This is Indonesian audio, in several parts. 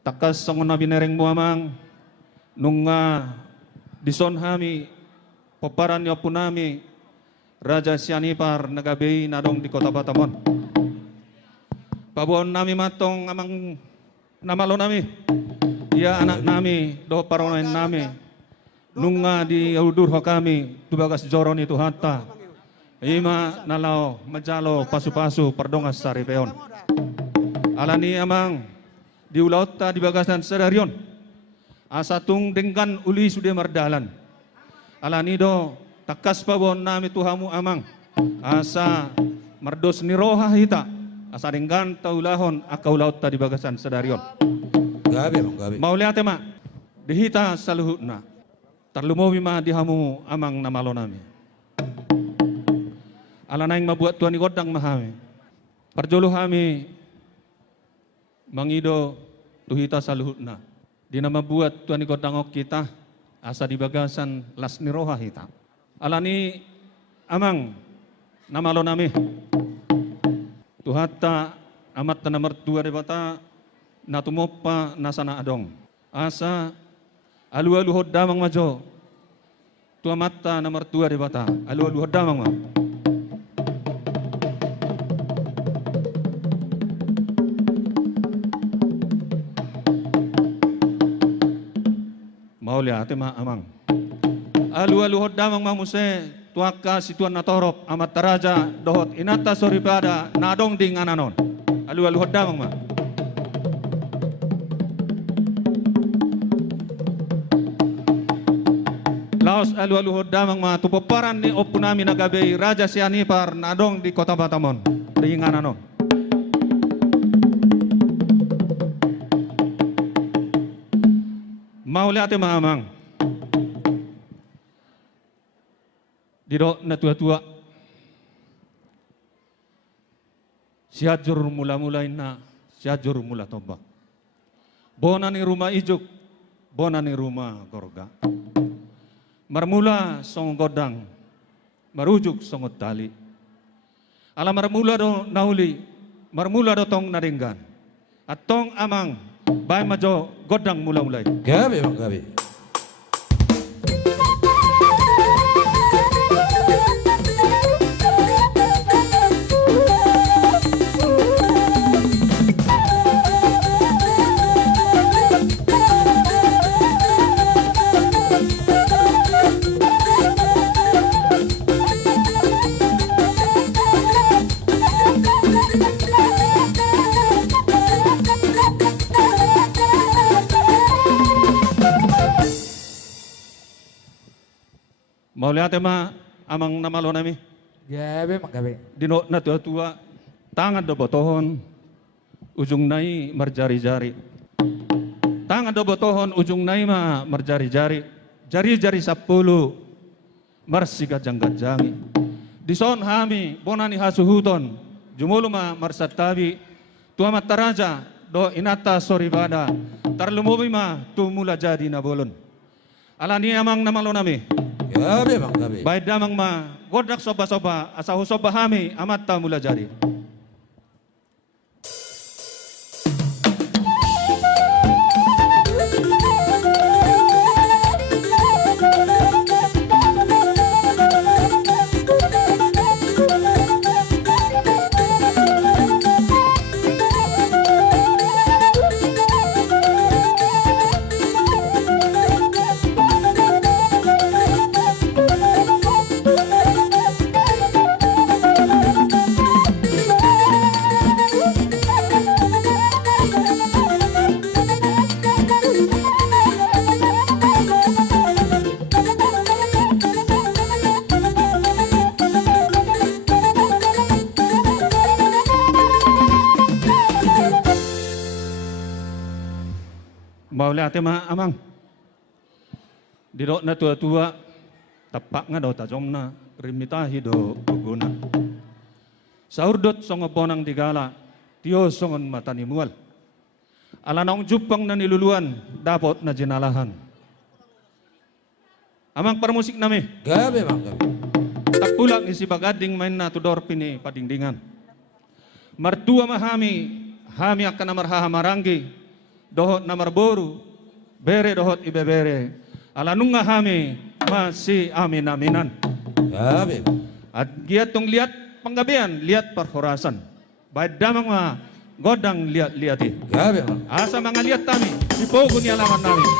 takas songon na binereng mo amang nung dison hami paparan niyo po nami Raja Sianipar nagabay na dong di Kota Batamon. Pabuon nami matong amang namalo nami. Iya anak nami do paronain nami nung di udurho kami tubagas joron itu hatta. Ima nalaw majalo pasu-pasu pardongas saripeon. Alani amang diulaut ta di bagasan sedarion. Asatung dengan uli sudah mardalan. Alani do takas pabon nami tuhamu amang. Asa mardos ni roha hita. Asa dengan taulahon akaulaut ta di bagasan sedarion. Gabi bang gabi. Mauliate ma dihita saluhutna. Tarlumowi ma dihamu amang namalo nami. Alana yang mabuat tuan igodang mahami. Parjolo hami mangido tuhita saluhutna. Dina mabuat tuan igodang ok kita asa di bagasan las niroha hita. Alani amang namalo nami. Tuhata amat na mertua de bata natumopa nasana adong. Asa alu-alu hodamang majo. Tua mata na mertua de bata alu-alu hodamang ma. Maulia ate ma amang. Alu-alu hodamang mamuse tuaka situan natorop amat taraja dohot inata soribada nadong ding ananon. Alu-alu hodamang ma. Laos alu-alu hodamang ma tupoparan ni opunami nagabay Raja Sianipar nadong di Kota Batamon. Ding ananon. Maulia ate ma amang. Diro na tua-tua. Siajur mula-mulai na, siajur mula tombak. Bona ni rumah ijuk, bona ni rumah gorga. Marmula song godang, marujuk song tali. Ala marmula do nauli, marmula do tong naringgan. Atong amang, bay majo godang mula-mulai. Gabi bang gabi. Mauliate ma amang namalo nami. Gabi bang gabi. Dino na tua-tua tangan do botohon ujung nai marjari-jari. Tangan do botohon ujung nai ma marjari-jari. Jari-jari 10 marsigajang-gajangi. Dison hami bonani hasuhuton jumulu ma marsatabi tua mataraja do inata soribada tarlumubi ma tumula jadi nabolon. Alani amang namalo nami. Gabi bang gabi. Baik damang ma godak soba-soba asahu soba hami amat ta mula jadi. Mauliate ma amang. Diro na tua-tua tapak nga daw tajom na rimitahi do guna. Saurdot songo bonang digala tio songon matanimual. Alanong jupang na niluluan dapat na jinalahan. Amang parmusik nami. Gabi bang gabi. Takpulak ni si bagading main na tudor pini padingdingan. Martua mahami hami akan namarhaha marangi. dohot na marboru, bere dohot ibebere. Alanunga hami masih amin-aminan. Gabe. At giat tong liat panggabian, liat parhorasan. Baik damang mga godang liat-liati. Gabe mang. Asa mga liat kami, ipogo ni alaman namin.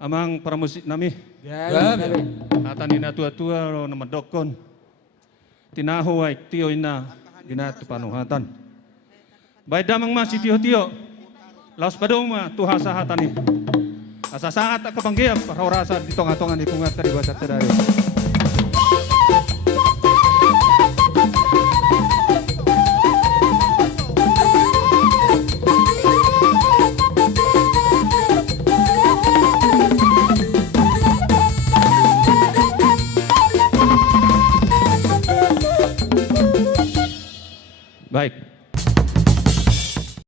amang para musik nami. Gabe. Hatan ina tua-tua ro nama dokon. Tinahu ay tiyo ina ginatu panuhatan. Baik damang masih tiyo-tiyo. Laos padoma tuha sa hatani. Asa saat ka panggiyam para orasa di tonga-tonga ni kungat kadi baca tadayo.